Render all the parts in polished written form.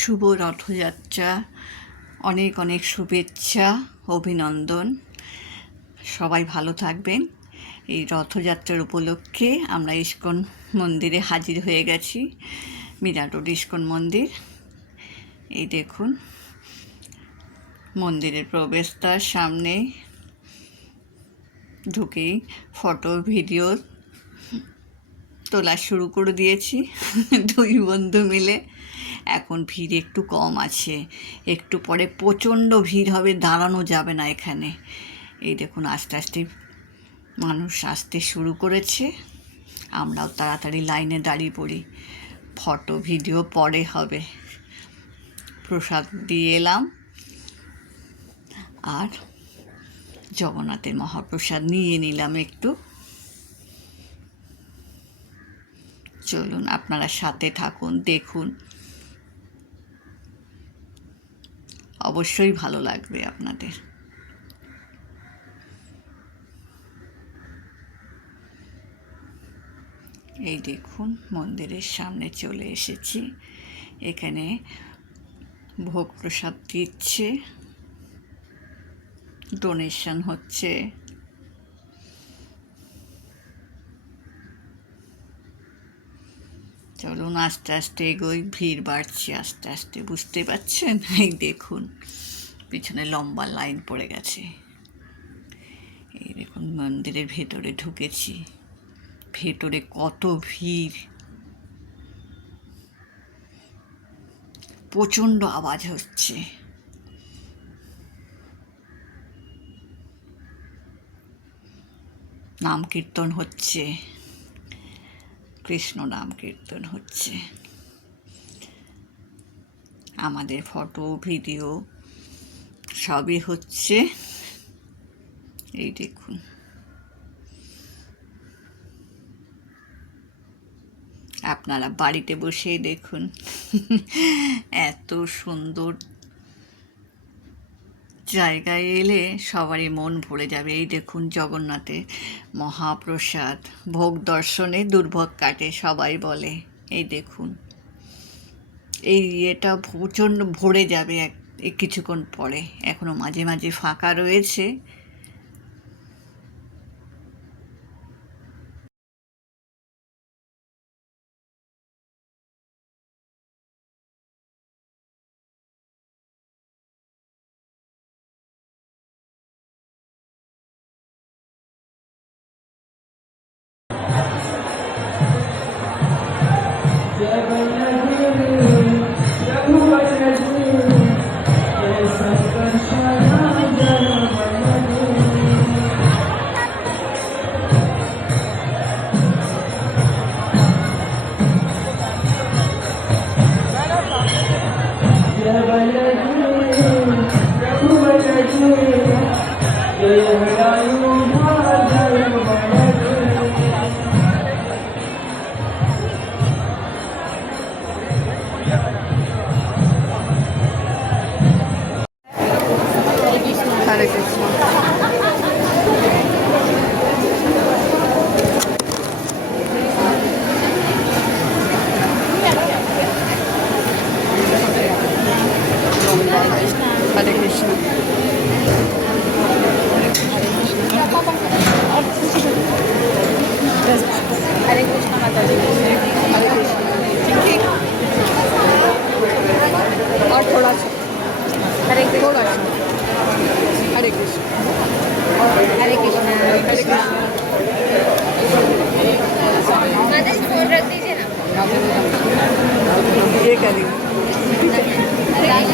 শুভ রথযাত্রা, অনেক অনেক শুভেচ্ছা, অভিনন্দন। সবাই ভালো থাকবেন। এই রথযাত্রার উপলক্ষে আমরা ইস্কন মন্দিরে হাজির হয়ে গেছি, মীরা রোড ইস্কন মন্দির। এই দেখুন মন্দিরের প্রবেশদ্বার, সামনে ঢুকেই ফটো ভিডিও তোলা শুরু করে দিয়েছি দুই বন্ধু মিলে। এখন ভিড় একটু কম আছে, একটু পরে প্রচণ্ড ভিড় হবে, দাঁড়ানো যাবে না এখানে। এই দেখুন আস্তে আস্তে মানুষ আসতে শুরু করেছে, আমরাও তাড়াতাড়ি লাইনে দাঁড়িয়ে পড়ি। ফটো ভিডিও পরে হবে। প্রসাদ দিয়ে এলাম, আর জগন্নাথের মহাপ্রসাদ নিয়ে নিলাম একটু। চলুন আপনারা সাথে থাকুন, দেখুন, অবশ্যই ভালো লাগবে আপনাদের। এই দেখুন মন্দিরের সামনে চলে এসেছি। এখানে ভোগ প্রসাদ দিচ্ছে, ডোনেশন হচ্ছে। চলুন আস্তে আস্তে এগোই, ভিড় বাড়ছে আস্তে আস্তে, বুঝতে পারছেন? এই দেখুন পিছনে লম্বা লাইন পড়ে গেছে। এই দেখুন মন্দিরের ভেতরে ঢুকেছি, ভেতরে কত ভিড়, প্রচণ্ড আওয়াজ হচ্ছে। নাম কীর্তন হচ্ছে, কৃষ্ণ নাম কীর্তন হচ্ছে। আমাদের ফটো ভিডিও সবই হচ্ছে। এই দেখুন আপনারা বাড়িতে বসেই দেখুন এত সুন্দর জায়গায় এলে সবারই মন ভরে যাবে। এই দেখুন জগন্নাথের মহাপ্রসাদ, ভোগ দর্শনে দুর্ভোগ কাটে সবাই বলে। এই দেখুন এই ইয়েটা প্রচণ্ড ভরে যাবে কিছুক্ষণ পরে, এখনো মাঝে মাঝে ফাঁকা রয়েছে। Hare Krishna. Hare Krishna. Hare Krishna Mata Ji. Hare Krishna. ठीक और थोड़ा सा Hare Krishna. थोड़ा सा हरे कृष्ण Hare Krishna. हरे कृष्ण। माता जी फोन रख दीजिए ना. ये करेंगे। हरे कृष्ण.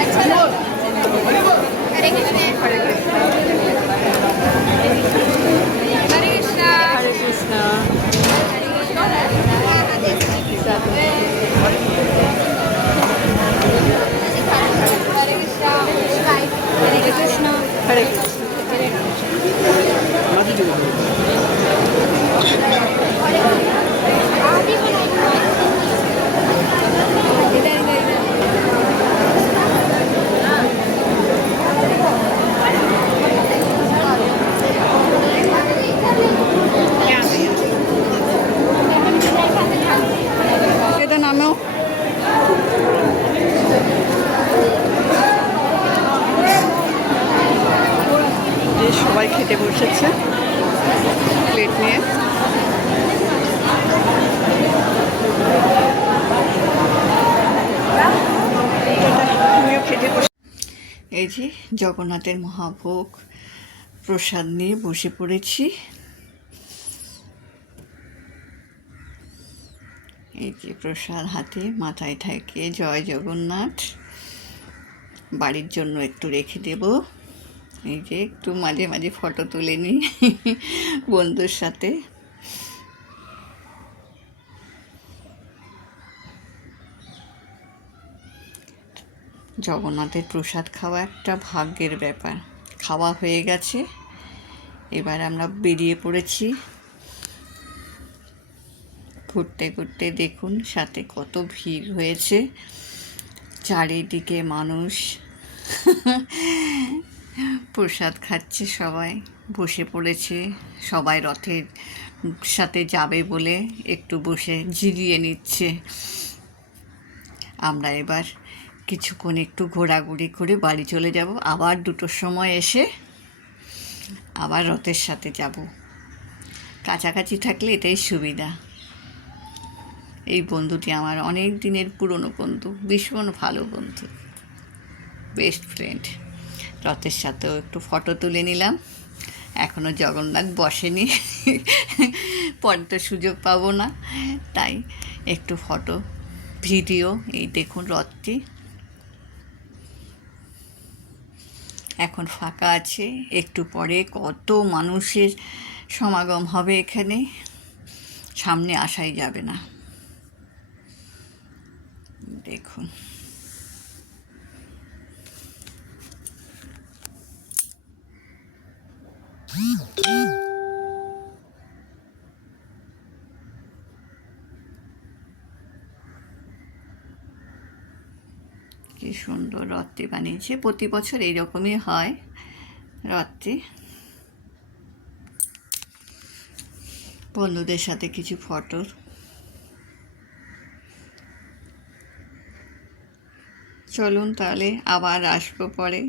अच्छा लगा. हरे कृष्ण. हरे कृष्ण हरे कृष्ण. हरे कृष्ण। Hare Krishna. हरे कृष्ण। এই যে জগন্নাথের মহাভোগ প্রসাদ নিয়ে বসে পড়েছি। এই যে প্রসাদ হাতে, মাথায় থাকে জয় জগন্নাথ। বাড়ির জন্য একটু রেখে দেব। এই যে একটু মাঝে মাঝে ফটো তুলে নিই বন্ধুর সাথে। জগন্নাথের প্রসাদ খাওয়া একটা ভাগ্যের ব্যাপার। খাওয়া হয়ে গেছে, এবার আমরা বেরিয়ে পড়েছি ঘুরতে ঘুরতে। দেখুন সাথে কত ভিড় হয়েছে, চারিদিকে মানুষ প্রসাদ খাচ্ছে, সবাই বসে পড়েছে। সবাই রথের সাথে যাবে বলে একটু বসে জিরিয়ে নিচ্ছে। আমরা এবার কিছুক্ষণ একটু ঘোরাঘুরি করে বাড়ি চলে যাব। আবার 2টোর সময় এসে আবার রথের সাথে যাব। কাছাকাছি থাকলে এটাই সুবিধা। এই বন্ধুটি আমার অনেক দিনের পুরনো বন্ধু, ভীষণ ভালো বন্ধু, বেস্ট ফ্রেন্ড। রথের সাথেও একটু ফটো তুলে নিলাম। এখনও জগন্নাথ বসেনি, পরে তো সুযোগ পাবো না, তাই একটু ফটো ভিডিও। এই দেখুন রথটি এখন ফাঁকা আছে, একটু পরে কত মানুষের সমাগম হবে এখানে, সামনে আসাই যাবে না। দেখুন কি সুন্দর রথটি বানিয়েছে। প্রতি বছর এইরকমই হয় রথটি। বন্ধুদের সাথে কিছু ফটো। চলুন তাহলে আবার আসবো পরে।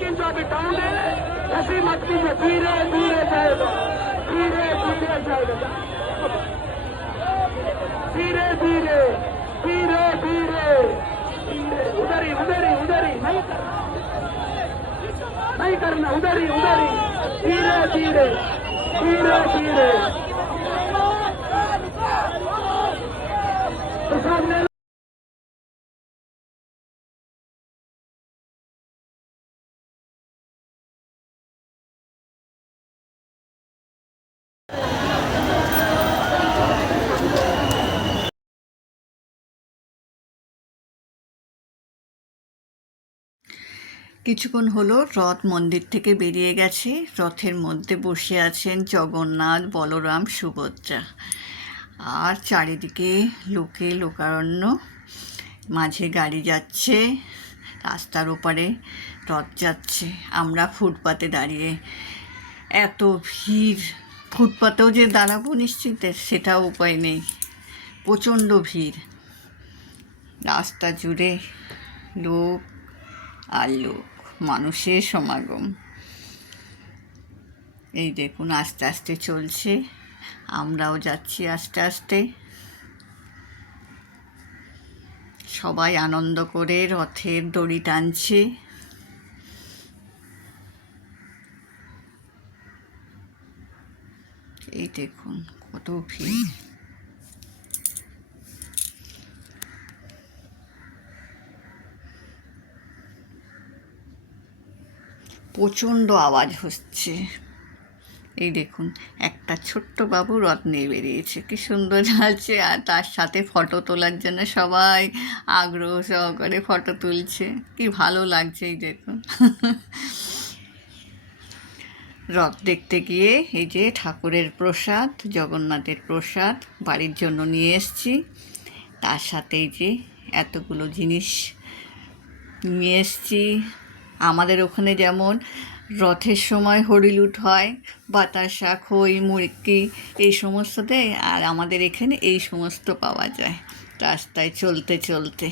কিন্তু আমি টাউনে হাসি মাতৃ ধীরে ধীরে जाएगा धीरे धीरे जाएगा धीरे धीरे धीरे धीरे उधर ही नहीं करना उधर ही धीरे धीरे धीरे धीरे तो सामने কিছুক্ষণ হলো রথ মন্দির থেকে বেরিয়ে গেছে। রথের মধ্যে বসে আছেন জগন্নাথ, বলরাম, সুভদ্রা। আর চারিদিকে লোকে লোকারণ্য, মাঝে গাড়ি যাচ্ছে, রাস্তার ওপারে রথ যাচ্ছে। আমরা ফুটপাতে দাঁড়িয়ে, এত ভিড়, ফুটপাতেও যে দাঁড়াবো নিশ্চিত সেটাও উপায় নেই, প্রচণ্ড ভিড়। রাস্তা জুড়ে লোক আর লোক, মানুষের সমাগম। এই দেখুন আস্তে আস্তে চলছে, আমরাও যাচ্ছি আস্তে আস্তে। সবাই আনন্দ করে রথের দড়ি টানছে। এই দেখুন কত ভিড়। প্রচণ্ড আওয়াজ হচ্ছে। এই দেখুন একটা ছোট্ট বাবু রথ নিয়ে বেরিয়েছে, কি সুন্দর লাগছে। আর তার সাথে ফটো তোলার জন্য সবাই আগ্রহ সহকারে ফটো তুলছে, কি ভালো লাগছে। এই দেখুন রথ দেখতে গিয়ে এই যে ঠাকুরের প্রসাদ, জগন্নাথের প্রসাদ বাড়ির জন্য নিয়ে এসেছি। তার সাথে এই যে এতগুলো জিনিস নিয়ে এসেছি। আমাদের ওখানে যেমন রথের সময় হরিলুট হয়, বাতাসা, খই, মুড়কি এই সমস্ত দেয়, আর আমাদের এখানে এই সমস্ত পাওয়া যায় রাস্তায় চলতে চলতে।